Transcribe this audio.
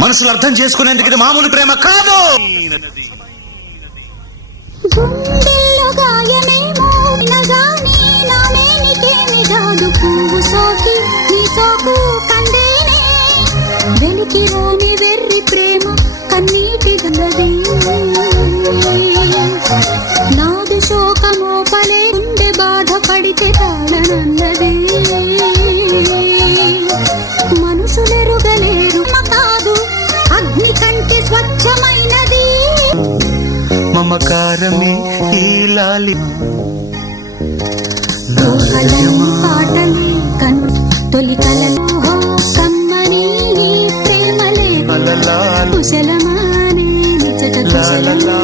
మనసులు అర్థం చేసుకునేందుకు ఇది మామూలు ప్రేమ కాదు. గుండెల్లో గాయమేమో వినగానే నానేనికేమి రాదు పువ్వు సోకి నీ సోకు కందేనే వెలికి రాని వెర్రి ప్రేమ కన్నీటి గంగది నాదు శోకమోపలే ఉండే బాధపడితే తాళనన్నది మనుషులెరుగలేరు కాదు అగ్ని కంటే స్వచ్ఛమైనది మమకారమే ఈ లాలి పాటలే తొలి కలలు కమ్మని నీ ప్రేమలే కుశలమానే నిజట కుశలమా